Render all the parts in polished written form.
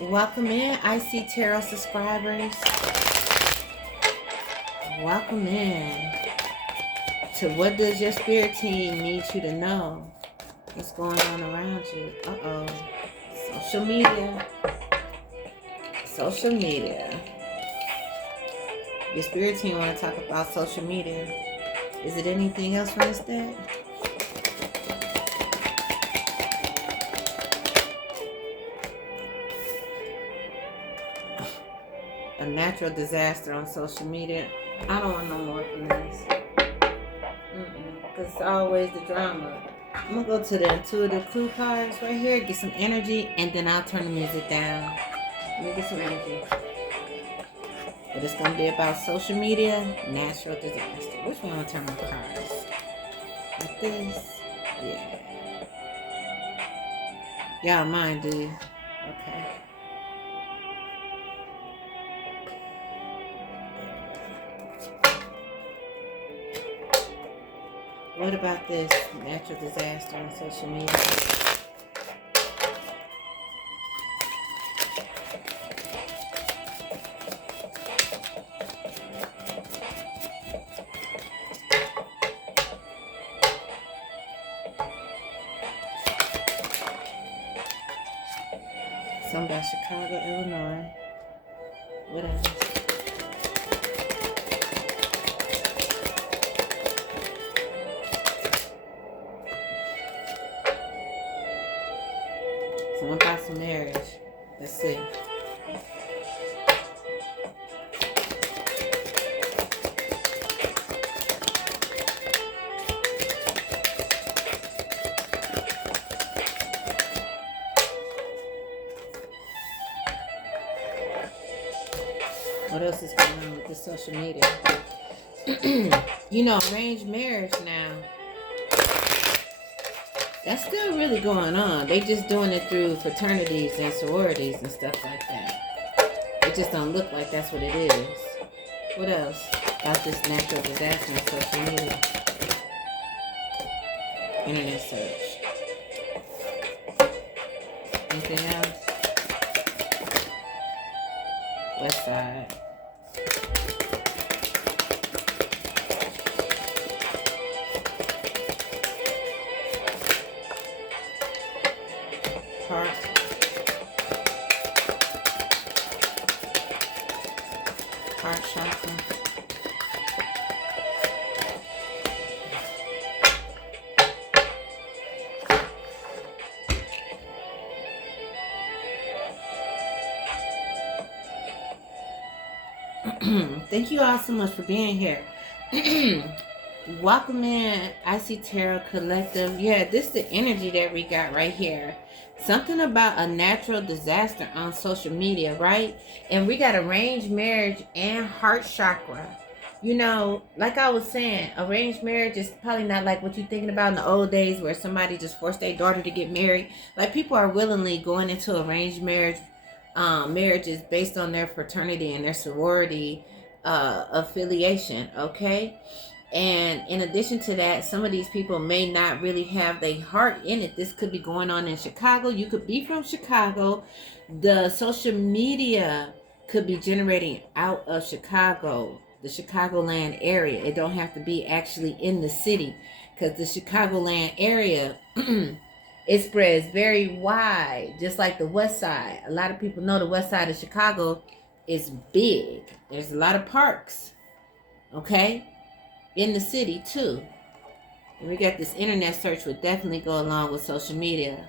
Welcome in, IC Tarot subscribers. Welcome in to What Does Your Spirit Team Need You to Know? What's going on around you? Uh-oh. Social media. Social media. Your spirit team want to talk about social media. Is it anything else from this deck? A natural disaster on social media. I don't want no more from this. Because it's always the drama. I'm going to go to the intuitive clue cards right here, get some energy, and then I'll turn the music down. Let me get some energy. But it's going to be about social media, natural disaster. Which one will turn my cards? Like this? Yeah. Y'all mind, do you? Okay. What about this natural disaster on social media? Something about Chicago, Illinois. What else? Something about some marriage. Let's see. What else is going on with the social media? You know, arranged marriage now. That's still really going on. They just doing it through fraternities and sororities and stuff like that. It just don't look like that's what it is. What else about this natural disaster on social media? Internet search. Anything else? West Side. Heart. Heart chakra. Thank you all so much for being here. Welcome in, IC Tarot Collective. Yeah, this is the energy that we got right here. Something about a natural disaster on social media, right? And we got arranged marriage and heart chakra. You know, like I was saying, arranged marriage is probably not like what you're thinking about in the old days where somebody just forced their daughter to get married. Like, people are willingly going into arranged marriages based on their fraternity and their sorority affiliation, okay? And in addition to that, some of these people may not really have their heart in it. This could be going on in Chicago. You could be from Chicago. The social media could be generating out of Chicago, the Chicagoland area. It don't have to be actually in the city, because the Chicagoland area, it spreads very wide, just like the West Side. A lot of people know the West Side of Chicago is big. There's a lot of parks, okay? In the city too. And we got this internet search would definitely go along with social media.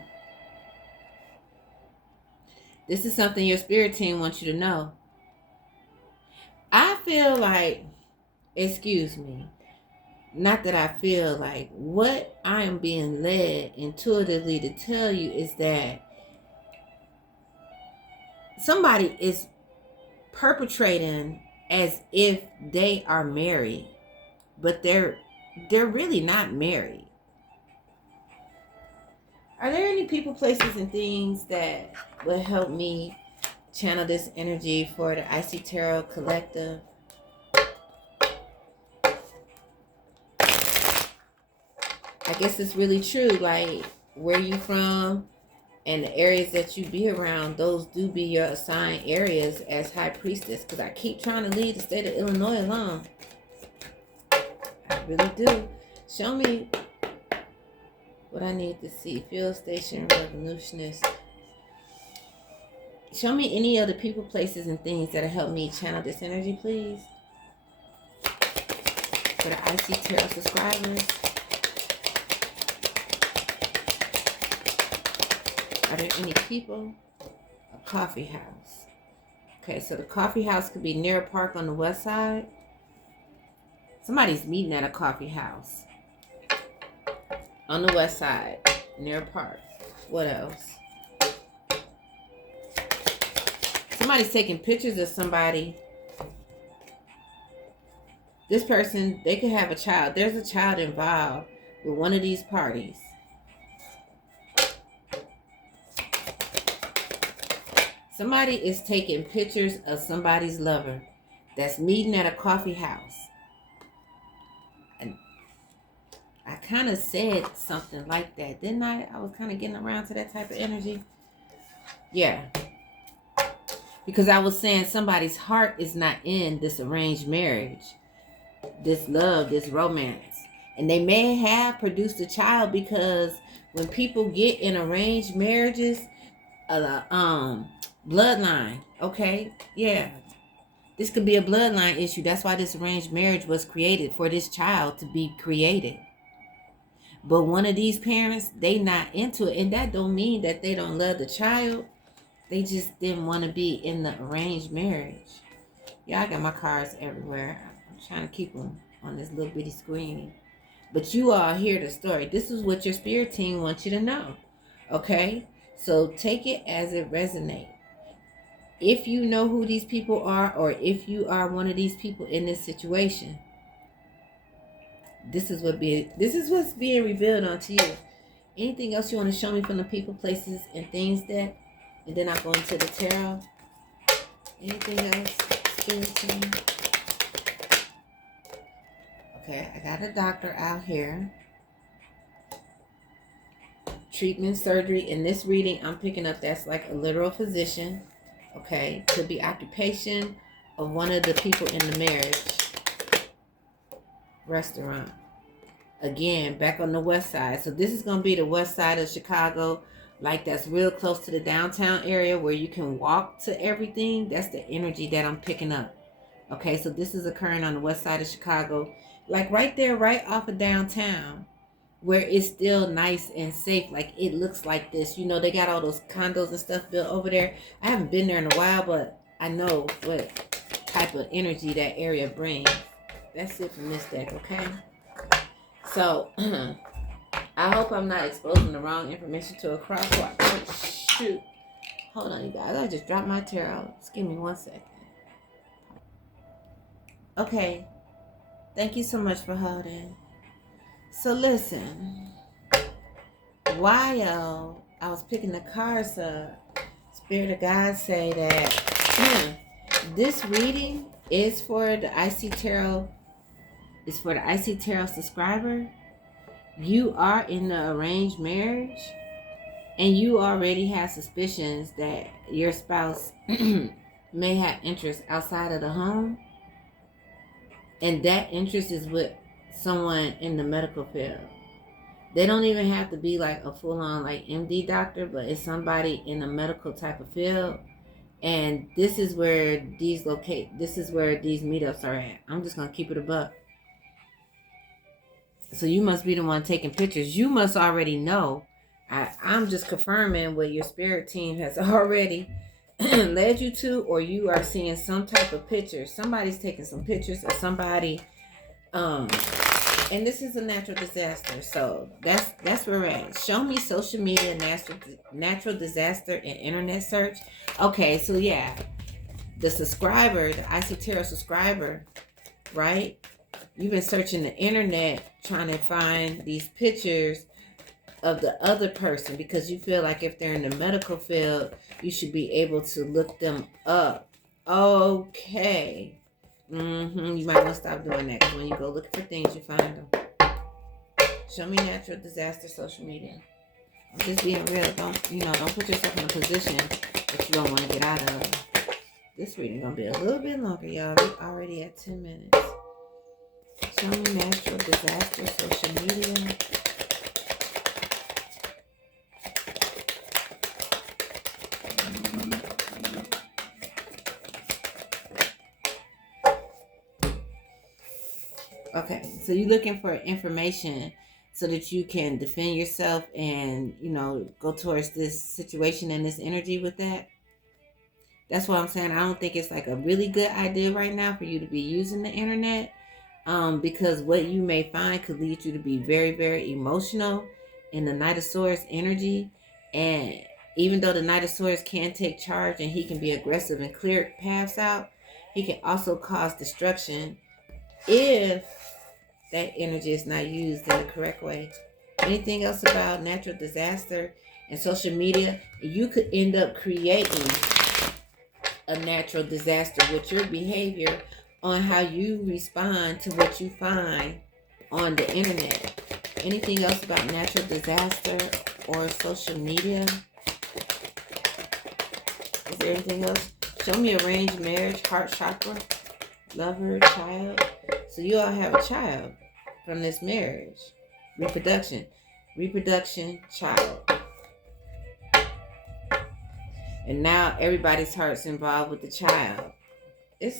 This is something your spirit team wants you to know. I feel like, excuse me, not that I feel like, what I am being led intuitively to tell you is that somebody is perpetrating as if they are married, but they're really not married. Are there any people, places, and things that will help me channel this energy for the IC Tarot Collective? I guess it's really true. Like, where you from? And the areas that you be around, those do be your assigned areas as High Priestess. Because I keep trying to leave the state of Illinois alone. I really do. Show me what I need to see. Fuel station, revolutionist. Show me any other people, places, and things that'll help me channel this energy, please. For the IC Tarot subscribers. Are there any people? A coffee house. Okay, so the coffee house could be near a park on the west side. Somebody's meeting at a coffee house. On the west side, near a park. What else? Somebody's taking pictures of somebody. This person, they could have a child. There's a child involved with one of these parties. Somebody is taking pictures of somebody's lover that's meeting at a coffee house. And I kind of said something like that, didn't I? I was kind of getting around to that type of energy. Yeah. Because I was saying somebody's heart is not in this arranged marriage, this love, this romance. And they may have produced a child, because when people get in arranged marriages, bloodline, okay? Yeah. This could be a bloodline issue. That's why this arranged marriage was created, for this child to be created. But one of these parents, they not into it. And that don't mean that they don't love the child. They just didn't want to be in the arranged marriage. Yeah, I got my cards everywhere. I'm trying to keep them on this little bitty screen. But you all hear the story. This is what your spirit team wants you to know. Okay? So take it as it resonates. If you know who these people are, or if you are one of these people in this situation, this is what's being revealed onto you. Anything else you want to show me from the people, places, and things that, and then I'll go into the tarot. Anything else? Spirit team? Okay, I got a doctor out here. Treatment, surgery. In this reading, I'm picking up that's like a literal physician. Okay, could be occupation of one of the people in the marriage. Restaurant. Again, back on the west side. So this is going to be the west side of Chicago. Like that's real close to the downtown area where you can walk to everything. That's the energy that I'm picking up. Okay, so this is occurring on the west side of Chicago. Like right there, right off of downtown, where it's still nice and safe. Like it looks like this. You know, they got all those condos and stuff built over there. I haven't been there in a while, but I know what type of energy that area brings. That's it from this deck, okay? So, I hope I'm not exposing the wrong information to a crosswalk. Oh, shoot. Hold on, you guys. I just dropped my tarot. Just give me 1 second. Okay. Thank you so much for holding. So, listen. While I was picking the cards up, Spirit of God say that this reading is for the IC Tarot. It's for the IC Tarot subscriber. You are in the arranged marriage, and you already have suspicions that your spouse may have interest outside of the home, and that interest is with someone in the medical field. They don't even have to be like a full-on like MD doctor, but it's somebody in a medical type of field. And this is where these meetups are at. I'm just gonna keep it a buck. So you must be the one taking pictures. You must already know. I'm just confirming what your spirit team has already led you to, or you are seeing some type of picture. Somebody's taking some pictures of somebody. And this is a natural disaster. So that's where we're at. Show me social media, natural disaster, and internet search. Okay, so yeah. The subscriber, the IC Tarot subscriber, right? You've been searching the internet trying to find these pictures of the other person because you feel like if they're in the medical field, you should be able to look them up. Okay. You might want to stop doing that because when you go looking for things, you find them. Show me natural disaster social media. I'm just being real. Don't put yourself in a position that you don't want to get out of. This reading gonna be a little bit longer, y'all. We're already at 10 minutes. Show me natural disaster, social media. Okay, so you're looking for information so that you can defend yourself and, go towards this situation and this energy with that. That's what I'm saying. I don't think it's like a really good idea right now for you to be using the internet, because what you may find could lead you to be very, very emotional in the Knight of Swords energy. And even though the Knight of Swords can take charge and he can be aggressive and clear paths out, he can also cause destruction if that energy is not used in the correct way. Anything else about natural disaster and social media, you could end up creating a natural disaster with your behavior on how you respond to what you find on the internet. Anything else about natural disaster or social media? Is there anything else? Show me arranged marriage, heart chakra, lover, child. So you all have a child from this marriage. Reproduction, child. And now everybody's heart's involved with the child. And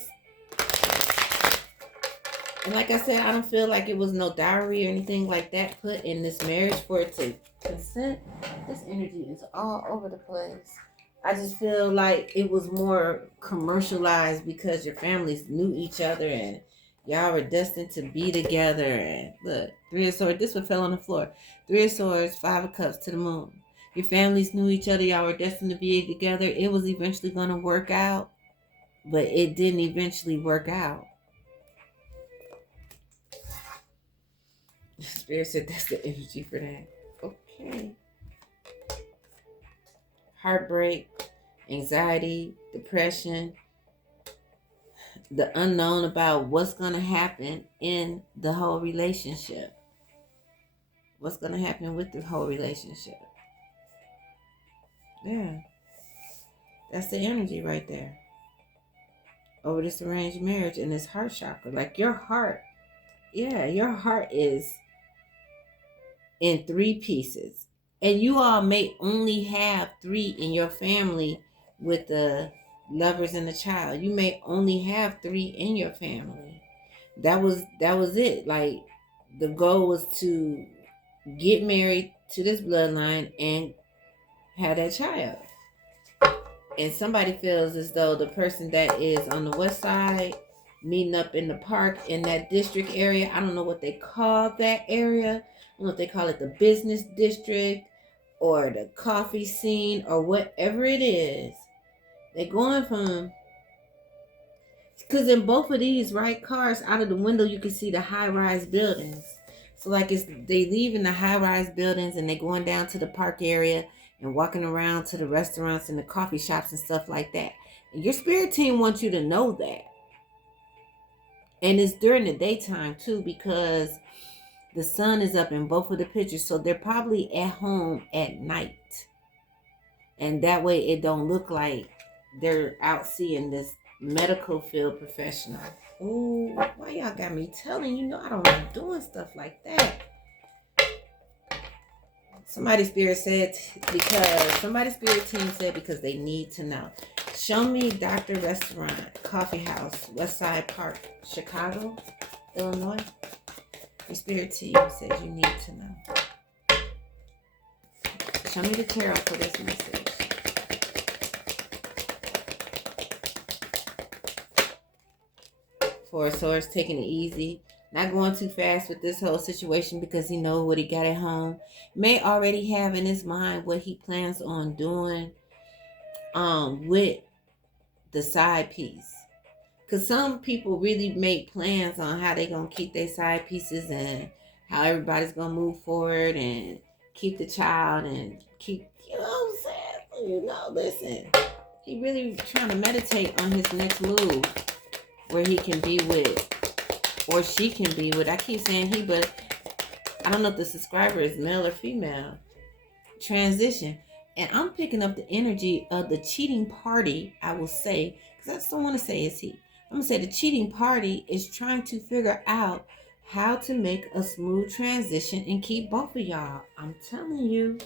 like I said, I don't feel like it was no dowry or anything like that put in this marriage for it to consent. This energy is all over the place. I just feel like it was more commercialized because your families knew each other and y'all were destined to be together. And look, 3 of Swords, this one fell on the floor. 3 of Swords, 5 of Cups to the moon. Your families knew each other. Y'all were destined to be together. It was eventually going to work out, but it didn't eventually work out. Spirit said that's the energy for that. Okay. Heartbreak, anxiety, depression, the unknown about what's going to happen in the whole relationship. What's going to happen with the whole relationship. Yeah. That's the energy right there. Over this arranged marriage and this heart chakra. Like your heart is in 3 pieces. And you all may only have 3 in your family with the lovers and the child. You may only have 3 in your family. That was it. Like the goal was to get married to this bloodline and have that child. And somebody feels as though the person that is on the west side meeting up in the park in that district area, I don't know what they call that area. I don't know if they call it the business district or the coffee scene or whatever it is. They're going from, because in both of these, right, cars out of the window, you can see the high-rise buildings. So like they leaving the high-rise buildings and they going down to the park area and walking around to the restaurants and the coffee shops and stuff like that. And your spirit team wants you to know that. And it's during the daytime too, because the sun is up in both of the pictures. So they're probably at home at night. And that way it don't look like they're out seeing this medical field professional. Ooh, why y'all got me telling you? I don't like doing stuff like that. Somebody's spirit team said because they need to know. Show me Dr. Restaurant, Coffee House, West Side Park, Chicago, Illinois. Your spirit team says you need to know. Show me the tarot for this message. Four of Swords, taking it easy. Not going too fast with this whole situation because he knows what he got at home. May already have in his mind what he plans on doing with the side piece. Because some people really make plans on how they're going to keep their side pieces and how everybody's going to move forward and keep the child and keep, what I'm saying? Listen. He really trying to meditate on his next move where he can be with, or she can be with. I keep saying he, but I don't know if the subscriber is male or female. transition. And I'm picking up the energy of the cheating party, I will say, because I just don't want to say it's he. I'm going to say the cheating party is trying to figure out how to make a smooth transition and keep both of y'all. I'm telling you,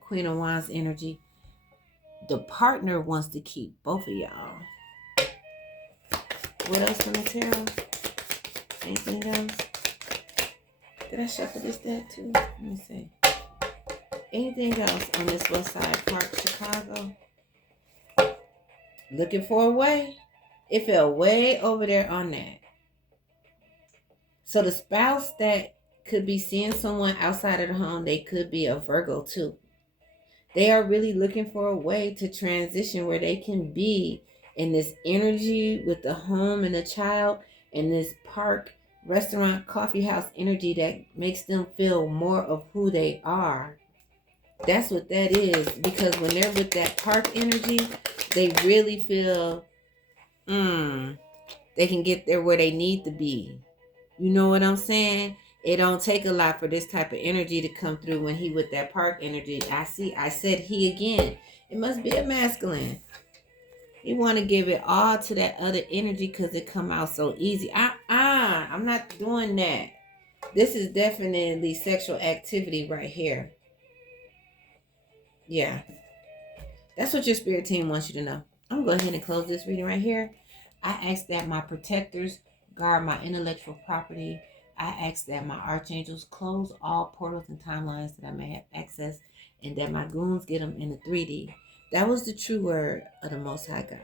Queen of Wands energy, the partner wants to keep both of y'all. What else from the tarot? Anything else? Did I shuffle this deck too? Let me see. Anything else on this West Side Park, Chicago? Looking for a way? It fell way over there on that. So the spouse that could be seeing someone outside of the home, they could be a Virgo too. They are really looking for a way to transition where they can be in this energy with the home and the child, in this park, restaurant, coffee house energy that makes them feel more of who they are. That's what that is. Because when they're with that park energy, they really feel they can get there where they need to be. You know what I'm saying? It don't take a lot for this type of energy to come through when he with that park energy. I said he again. It must be a masculine. You want to give it all to that other energy because it come out so easy. I'm not doing that. This is definitely sexual activity right here. Yeah. That's what your spirit team wants you to know. I'm going to go ahead and close this reading right here. I ask that my protectors guard my intellectual property. I ask that my archangels close all portals and timelines that I may have access, and that my goons get them in the 3D. That was the true word of the Most High God.